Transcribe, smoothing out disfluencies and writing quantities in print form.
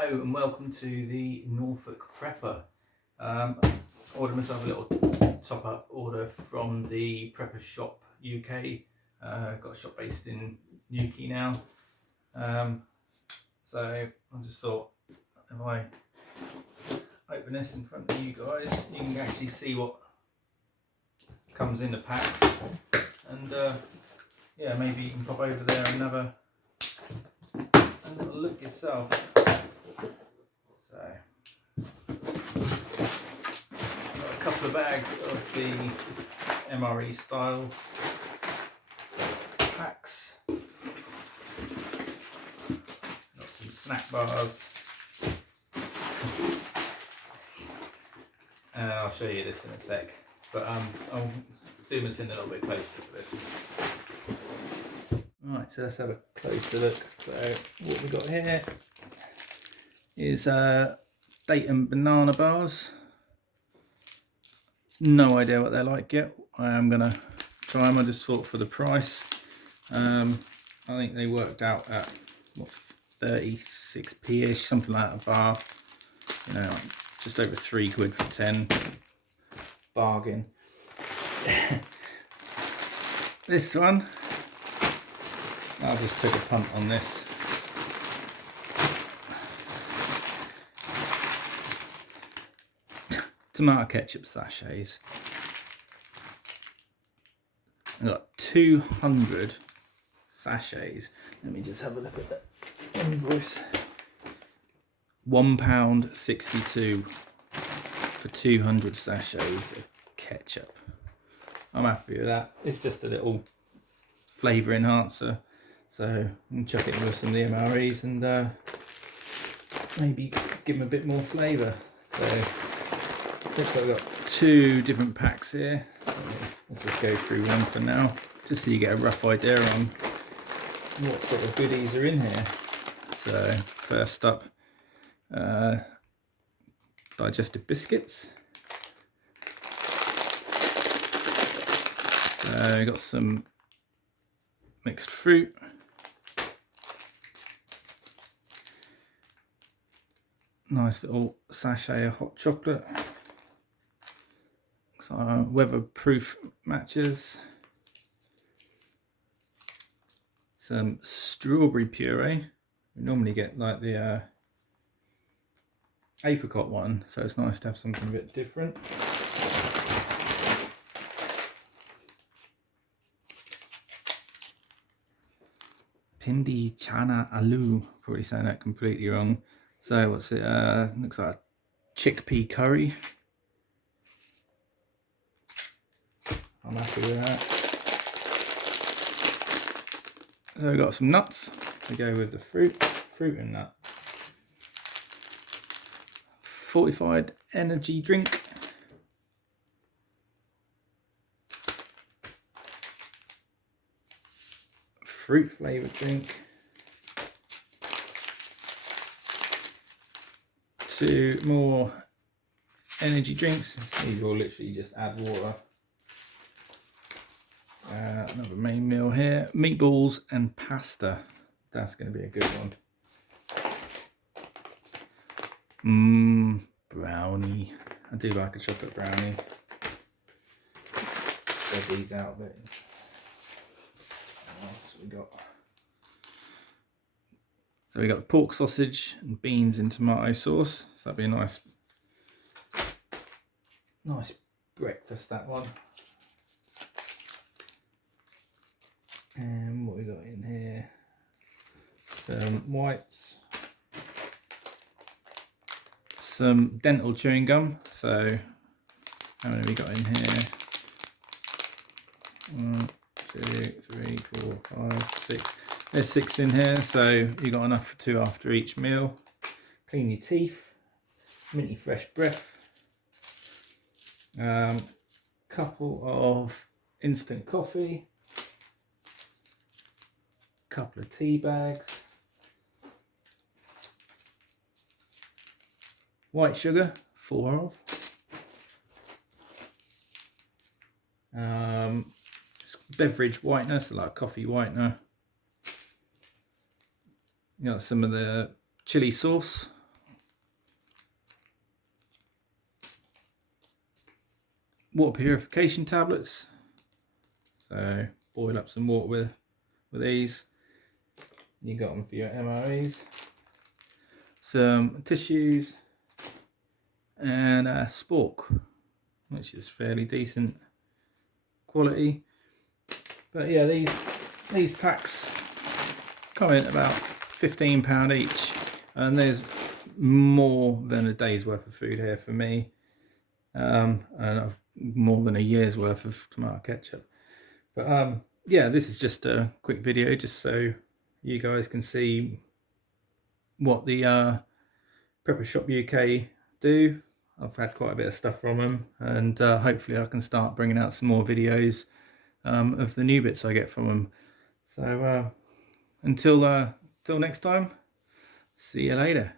Hello and welcome to the Norfolk Prepper. Ordered myself a little top up order from the Prepper Shop UK. Got a shop based in Newquay now. So I just thought if I open this in front of you guys, you can actually see what comes in the packs. And yeah, maybe you can pop over there and have a little look yourself. So, got a couple of bags of the MRE style packs. Got some snack bars. And I'll show you this in a sec. But I'll zoom us in a little bit closer for this. Right, so let's have a closer look. So what we've got here is date and banana bars. No idea what they're like yet. I am gonna try them. I just thought for the price. I think they worked out at what 36p-ish, something like that a bar. You know, like just over £3 for 10. Bargain. This one, I'll just take a punt on this. Tomato ketchup sachets. I've got 200 sachets. Let me just have a look at that invoice. £1.62 for 200 sachets of ketchup. I'm happy with that. It's just a little flavour enhancer. So I can chuck it in with some of the MREs and maybe give them a bit more flavour. So looks like I've got two different packs here. So let's just go through one for now, just so you get a rough idea on what sort of goodies are in here. So first up, digestive biscuits. So we've got some mixed fruit. Nice little sachet of hot chocolate. So weatherproof matches. Some strawberry puree. We normally get like the apricot one, so it's nice to have something a bit different. Pindi chana aloo, probably saying that completely wrong. So what's it? Looks like a chickpea curry. I'm happy with that. So we've got some nuts to go with the fruit and nut. Fortified energy drink. Fruit flavoured drink. Two more energy drinks. These will literally just add water. Another main meal here. Meatballs and pasta. That's going to be a good one. Brownie. I do like a chocolate brownie. Spread these out a bit. What else we got? So we got the pork sausage and beans in tomato sauce. So that'd be a nice breakfast, that one. And what we got in here? Some wipes. Some dental chewing gum. So how many have we got in here? 1, 2, 3, 4, 5, 6. There's 6 in here, so you got enough for 2 after each meal. Clean your teeth. Minty fresh breath. Couple of instant coffee. Couple of tea bags. White sugar, 4 of. Beverage whitener, so like coffee whitener. You got some of the chili sauce, water purification tablets. So boil up some water with these. You got them for your MREs. Some tissues and a spork, which is fairly decent quality. But yeah, these packs come in about £15 each, and there's more than a day's worth of food here for me, and I've more than a year's worth of tomato ketchup. But yeah, this is just a quick video just so you guys can see what the Prepper Shop UK do. I've had quite a bit of stuff from them, and hopefully I can start bringing out some more videos of the new bits I get from them. So until next time, see you later.